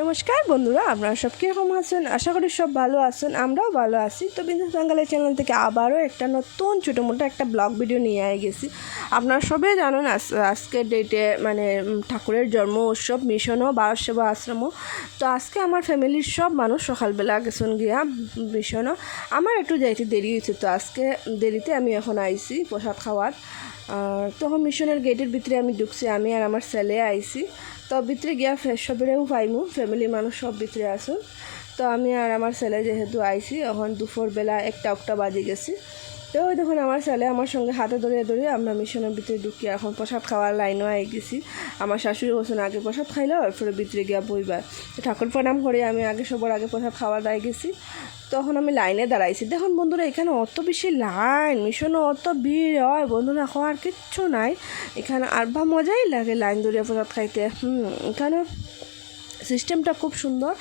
নমস্কার বন্ধুরা, আপনারা সব কীরকম আছেন? আশা করি সব ভালো আছেন, আমরাও ভালো আছি। তো বিজনেস বাঙ্গালের চ্যানেল থেকে আবারও একটা নতুন ছোটো মোটো একটা ব্লগ ভিডিও নিয়ে আয় গেছি আপনারা সবাই জানেন আজ- আজকের ডেটে মানে ঠাকুরের জন্ম উৎসব মিশনও বারো সেবা আশ্রমও তো আজকে আমার ফ্যামিলির সব মানুষ সকালবেলা গেছেন গিয়া মিশনও আমার একটু যাইতে দেরি হয়েছে, তো আজকে দেরিতে আমি এখন আইছি প্রসাদ খাওয়ার। তখন মিশনের গেটের ভিতরে আমি ঢুকছি, আমি আর আমার ছেলে আইছি। তো ভিতরে গিয়া ফ্রেশ সবেরেও পাইমু ফ্যামিলির মানুষ সব ভিতরে আসুন তো আমি আর আমার ছেলে যেহেতু আইছি, এখন দুপুরবেলা একটা একটা বাজে গেছি। তো ওই দেখুন, আমার ছেলে আমার সঙ্গে হাতে ধরে ধরে আমরা মিশনের ভিতরে ঢুকি। এখন প্রসাদ খাওয়ার লাইনও আই গেছি। আমার শাশুড়ি বলছেন আগে প্রসাদ খাইলো, এরপরে ভিতরে গিয়া বইবার তো ঠাকুর প্রণাম করে, আমি আগে সবার আগে প্রসাদ খাওয়া দায় গেছি। তখন আমি লাইনে দাঁড়াইছি। দেখুন বন্ধুরা, এখানে অত বেশি লাইন মিশনে অত ভিড় হয় বন্ধুরা খাওয়ার কিচ্ছু নাই। এখানে আর বা মজাই লাগে লাইন ধরিয়া প্রসাদ খাইতে। হুম, এখানে সিস্টেমটা খুব সুন্দর।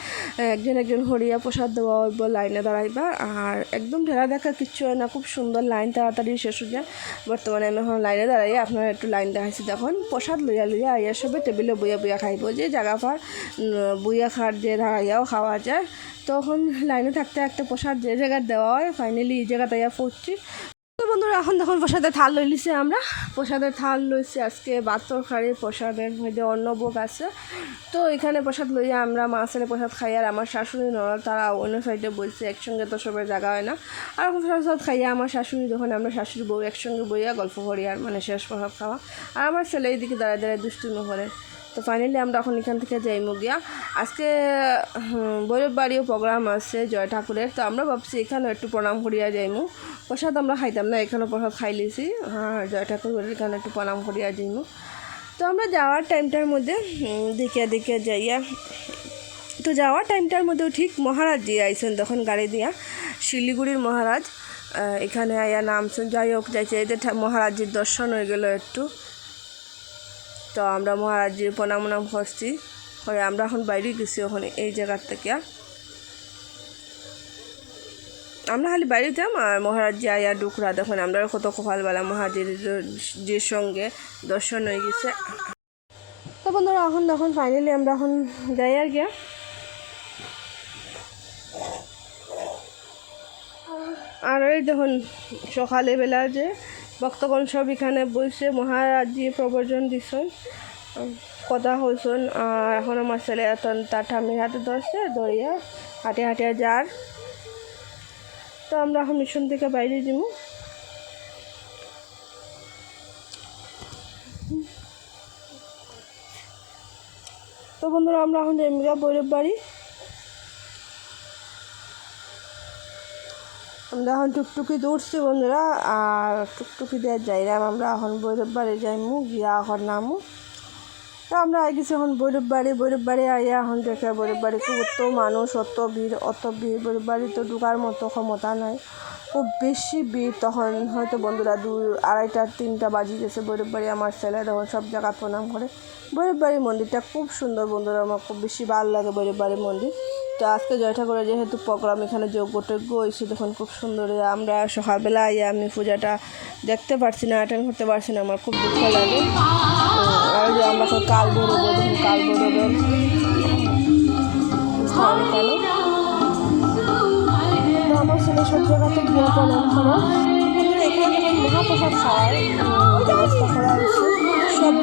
একজন একজন হরিয়া প্রসাদ দেওয়া হইব, লাইনে দাঁড়াইবা। আর একদম ঢেলা দেখা কিচ্ছু হয় না, খুব সুন্দর লাইন তাড়াতাড়ি শেষ হয়ে যায়। বর্তমানে আমি এখন লাইনে দাঁড়াই, আপনারা একটু লাইন দেখাইছি। দেখুন, প্রসাদ লইয়া লইয়া আইয়া সবে টেবিলে বইয়া বইয়া খাইব। যে জায়গা পার বইয়া খার যে দাঁড়াইয়াও খাওয়া যায়। তখন লাইনে থাকতে থাকতে প্রসাদ যে জায়গায় দেওয়া হয় ফাইনালি এই জায়গাতে আইয়া পড়ছি এখন দেখুন প্রসাদের থাল লইলিছে আমরা। প্রসাদের থাল লইছি আজকে বাতর খাড়ি প্রসাদের মধ্যে অন্নভোগ আছে। তো এখানে প্রসাদ লইয়া আমরা মাছের প্রসাদ খাই আর আমার শাশুড়ি ননদ তারা অন্য সাইডে বলছে একসঙ্গে তো সবাই জায়গা হয় না। আর প্রসাদ খাইয়া আমার শাশুড়ি যখন আমরা শাশুড়ি বউ একসঙ্গে বইয়া গল্প করি আর মানে শেষ প্রসাদ খাওয়া। আর আমার ছেলে এইদিকে দাঁড়ায় দাঁড়ায় দুষ্টুমি করে। তো ফাইনালি আমরা এখন এখান থেকে যাইমু গিয়া আজকে বৈরব বাড়িও প্রোগ্রাম আছে জয় ঠাকুরের। তো আমরা ভাবছি এখানেও একটু প্রণাম করিয়া যাইমু। প্রসাদ আমরা খাইতাম না, এখানেও প্রসাদ খাই লিছি। হ্যাঁ জয় ঠাকুরের এখানে একটু প্রণাম করিয়া যাইমু। তো আমরা যাওয়ার টাইমটার মধ্যে দেখিয়া দেখিয়া যাইয়া, তো যাওয়ার টাইমটার মধ্যেও ঠিক মহারাজ দিয়ে আইসেন তখন গাড়ি দিয়া। শিলিগুড়ির মহারাজ এখানে আইয়া নামছেন। যাই হোক যাইছে এদের মহারাজের দর্শন হয়ে গেল একটু। তো আমরা মহারাজের প্রণাম নাম করছি। করে আমরা এখন বাইরে গেছি ওখানে এই জায়গার থেকে। আমরা খালি বাইরে যাম আর মহারাজজি আয়া ডুকরা। দেখুন, আমরা কত কপালবেলা মহারাজের যে সঙ্গে দর্শন হয়ে গেছে। তো বন্ধুরা, এখন দেখুন ফাইনালি আমরা এখন যাই আর গিয়া ওই দেখুন সকালে বেলা যে ভক্তগণ সব এখানে বসে মহারাজজি প্রবর্জন দিছেন কথা হয়েছেন এখন আমার ছেলে এখন তার ঠামির হাতে ধরছে, ধরিয়া হাটে হাটে যার। তো আমরা এখন মিশন থেকে বাইরে যাব। তো বন্ধুরা, আমরা এখন জেমিকা বৈরব বাড়ি আমরা এখন টুকটুকি দৌড়ছি বন্ধুরা, আর টুকটুকি দিয়ে যাইলাম আমরা এখন বৈরব বাড়ি যাইমু, গিয়া এখন নামু। তো আমরা আই গেছি এখন বৈরব বাড়ি বৈরব বাড়ি আইয়া এখন দেখে বৈরব বাড়ি অত মানুষ, অত ভিড় অত ভিড়। বৈরব বাড়ি তো ঢুকার মতো ক্ষমতা নাই। খুব বেশি ভিড় তখন। হয়তো বন্ধুরা দু আড়াইটা, তিনটা বাজি গেছে বৈরব বাড়ি আমার ছেলে তখন সব জায়গা প্রণাম করে। বৈরব বাড়ির মন্দিরটা খুব সুন্দর বন্ধুরা, আমার খুব বেশি ভালো লাগে বৈরব বাড়ির মন্দির। তো আজকে জয় ঠাকুরের যেহেতু প্রোগ্রাম, এখানে যোগ্য টোগ্য হয়েছে তখন খুব সুন্দর। আমরা সকালবেলা আমি পূজাটা দেখতে পারছি না অ্যাটেন্ড করতে পারছি না, আমার খুব দুঃখ লাগে। আর যে আমরা কাল বেরোবো দেখুন কাল বেরোবেন স্থান প্রচলন হলো এখানে মহাপ্রসাদ খাওয়ার ব্যবস্থা করা হয়েছে। সব